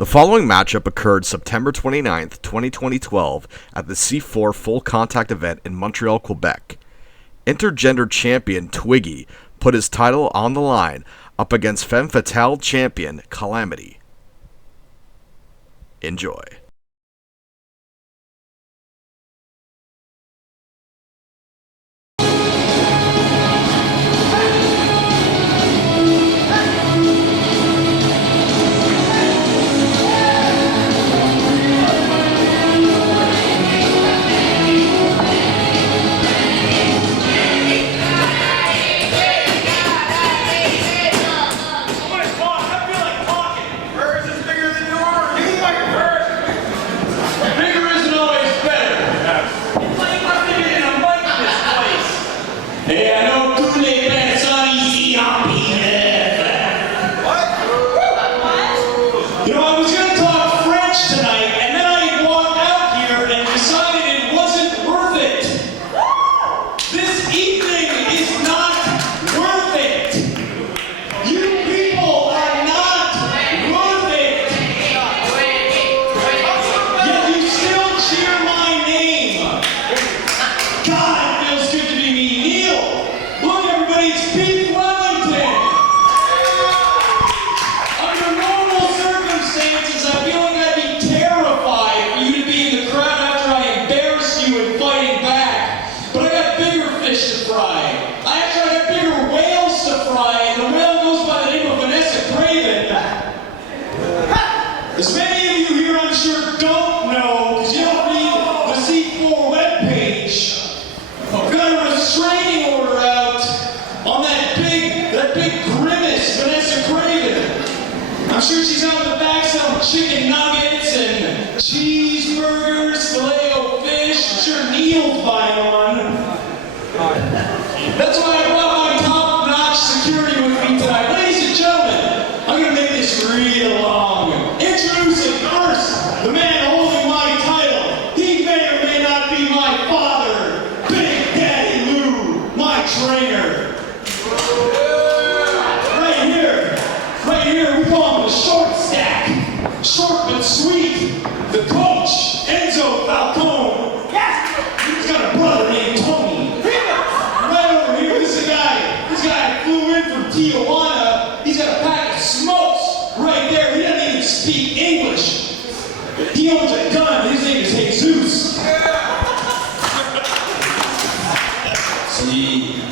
The following matchup occurred September 29th, 2012 at the C4 Full Contact event in Montreal, Quebec. Inter Gender Champion Twiggy put his title on the line up against Femmes Fatales Champion Kalamity. Enjoy. As many of you here, I'm sure, don't know, because you don't read the C4 webpage, I've got a restraining order out on that big grimace, Vanessa Craven. I'm sure she's out in the back selling chicken nuggets and cheeseburgers, filet-o-fish. I'm sure Neil's buying one. That's why I brought my top-notch security with me tonight. Ladies and gentlemen, I'm going to make this real long. Introducing first, the man holding my title. He may or may not be my father, Big Daddy Lou, my trainer. Right here, we call him the short stack. Short but sweet. The coach, Enzo Falcone. He's got a brother named Tony. Right over here, this guy flew in from Tijuana. He's got a pack of smokes right there. He doesn't even speak English. He owns a gun. His name is Jesus. See?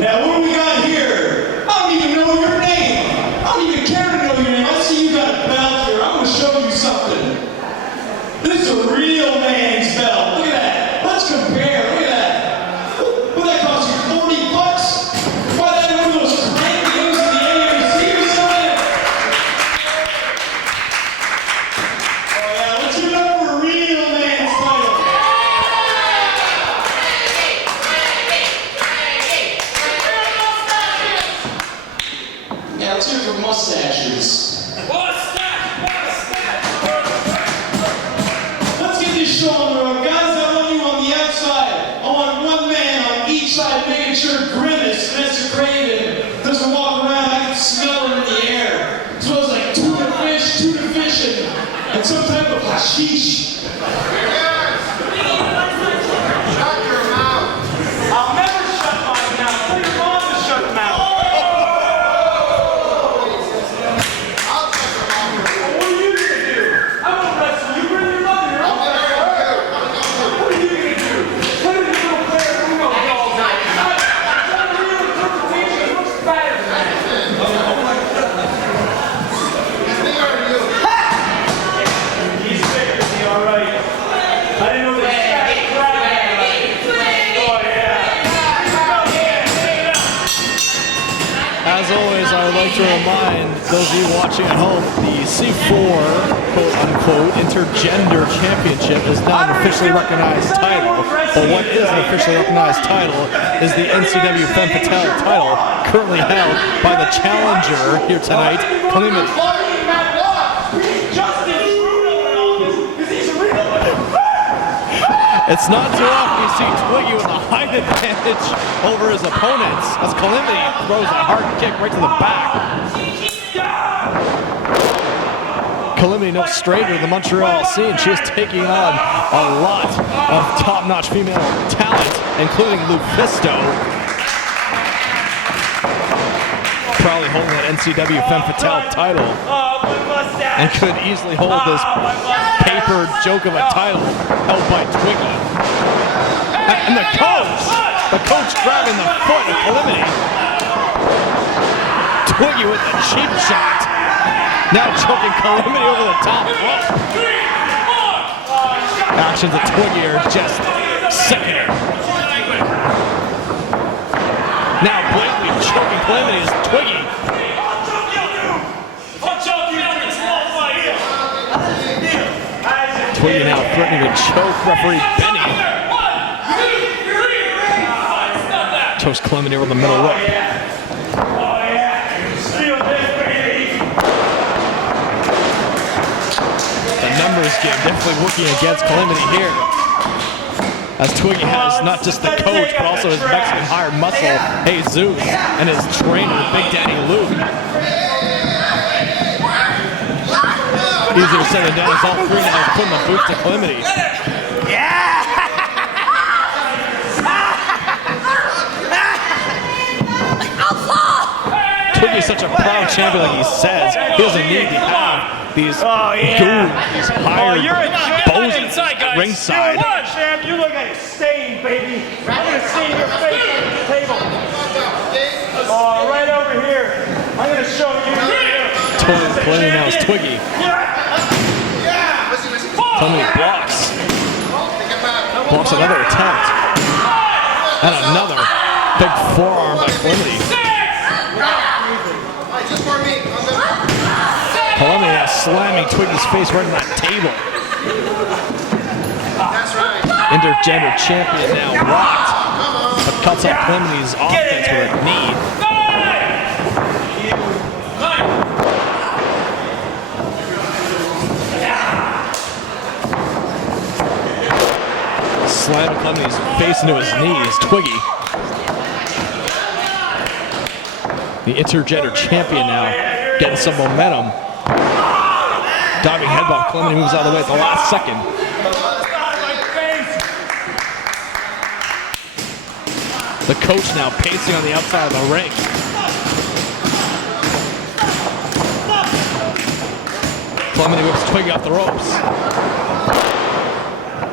Now, what do we got here? I don't even know your name. I don't even care to know your name. I see you got a belt here. I'm going to show you something. This is a real man's belt. Look at that. Let's compare. Look at that. What that cost you? $40? Why that one of those crank games in the AMC or something? Oh yeah, let's give it up for a real man's title. Yeah, let's hear it for mustaches. Let's get this show on the road. Guys, I want you on the outside. I want one man on each side making sure Grimace, Vanessa Craven, doesn't walk around. I can smell her in the air. It smells like tuna fish, and some type of hashish. Shut your mouth. I'll never shut my mouth. Tell your mom to shut her mouth. What are you going to do? I won't wrestle you. Bring your mother here. What are you going to do? Put it in a little pair of Uno dolls. That's not a real interpretation. It looks better than that. He's bigger than me, all right. I didn't know they stacked crap. Oh, yeah. As always, I would like to remind those of you watching at home, the C4, quote-unquote, Intergender Championship is not an officially recognized title, but what is an officially recognized title is the NCW Femmes Fatales title, currently held by the challenger here tonight, Kalamity. It's not too often you see Twiggy with a height advantage over his opponents, as Kalamity throws a hard kick right to the back. Kalamity no stranger to the Montreal scene. She is taking on a lot of top-notch female talent, including Lufisto. Probably holding that NCW Femmes Fatales title. And could easily hold this paper joke of a title held by Twiggy. And the coach grabbing the foot of Kalamity. Twiggy with a cheap shot. Now choking Kalamity over the top rope. Actions of Twiggy are just sickening. Now blatantly choking Kalamity is Twiggy. Twiggy now threatening to choke referee Benny. Chokes Kalamity over the middle rope. The numbers game definitely working against Kalamity here. As Twiggy has not just the coach, but also his Mexican hired muscle, Jesus, and his trainer, Big Daddy Luke. Easier said than done as all three now is putting the boots to Kalamity. Twiggy's such a proud champion, like he says. He doesn't need to have these goons, these hired bozos ringside. Champ, you look like a stain, baby. I'm gonna stain your face on the table. Oh, right over here. I'm gonna show you. Kalamity now is Twiggy. Kalamity blocks. Blocks another attempt. And another big forearm by Kalamity. Kalamity now slamming Twiggy's face right in that table. Inter Gender Champion now rocked, but cuts off Kalamity's offense with a knee. Slamming Kalamity's face into his knees. Twiggy, the Inter Gender Champion now, getting some momentum. Diving headbutt, Kalamity moves out of the way at the last second. The coach now pacing on the outside of the ring. Kalamity whips Twiggy off the ropes.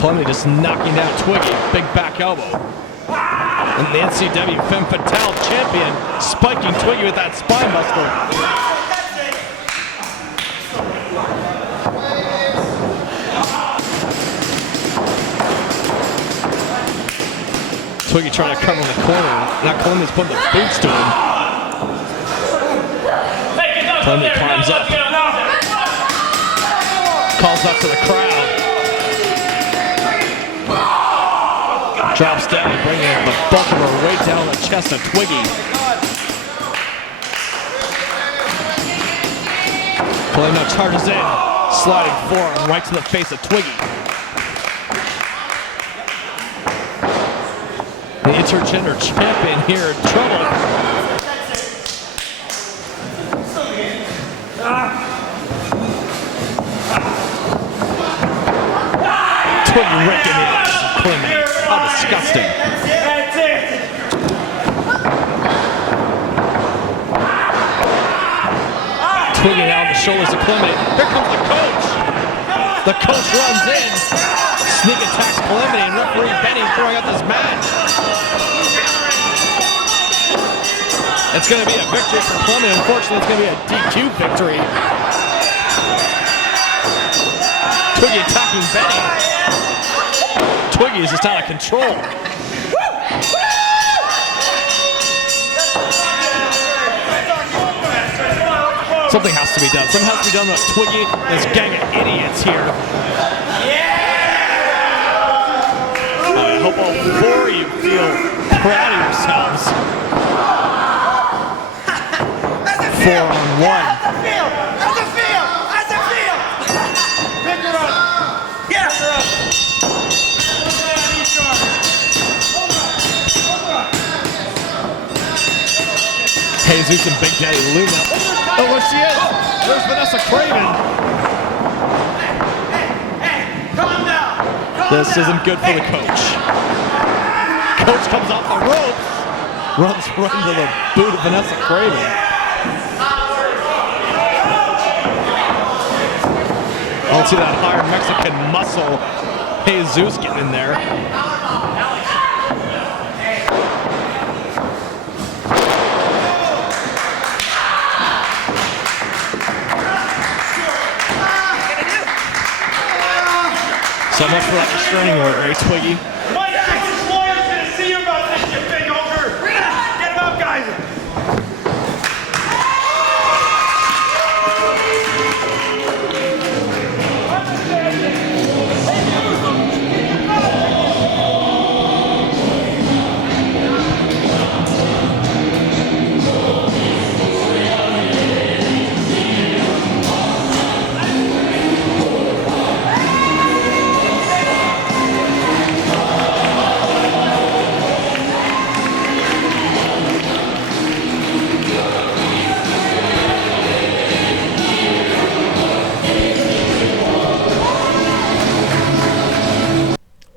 Kalamity just knocking down Twiggy, big back elbow. And the NCW Femmes Fatales Champion spiking Twiggy with that spine buster. Twiggy trying to cover in the corner. Now Kalamity's putting the boots to him. Kalamity climbs up. Calls up to the crowd. Drops down, bringing the bulk of her weight down the chest of Twiggy. Kalamity now charges in. Sliding forearm right to the face of Twiggy. The Inter Gender Champion here in trouble. Twiggy raking the ass of Kalamity. How disgusting. Twiggy down the shoulders of Kalamity. Here comes the coach. The coach runs in. Sneak attacks Kalamity, and referee Benny throwing out this match. It's going to be a victory for Kalamity. Unfortunately, it's going to be a DQ victory. Twiggy attacking Benny. Twiggy is just out of control. Something has to be done. Something has to be done with Twiggy and this gang of idiots here. I hope all four of you feel proud of yourselves. 4-on-1. How's it feel? How's it feel? How's it feel? Pick her up. Yeah. Pick her up. Jesus and Big Daddy Lou now. Oh, there she is. There's Vanessa Craven. This isn't good for the coach. Coach comes off the ropes, runs right into the boot of Vanessa Craven. I don't see that higher Mexican muscle Jesus getting in there. So much for that restraining order, eh, Twiggy? My Texas lawyer's gonna see you about this, you big ogre! Get him up, guys!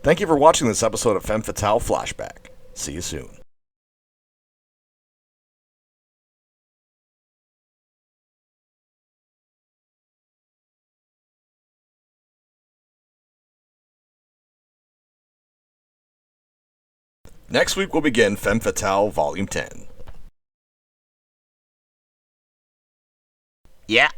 Thank you for watching this episode of Femmes Fatales Flashback. See you soon. Next week we'll begin Femme Fatale Volume 10. Yeah.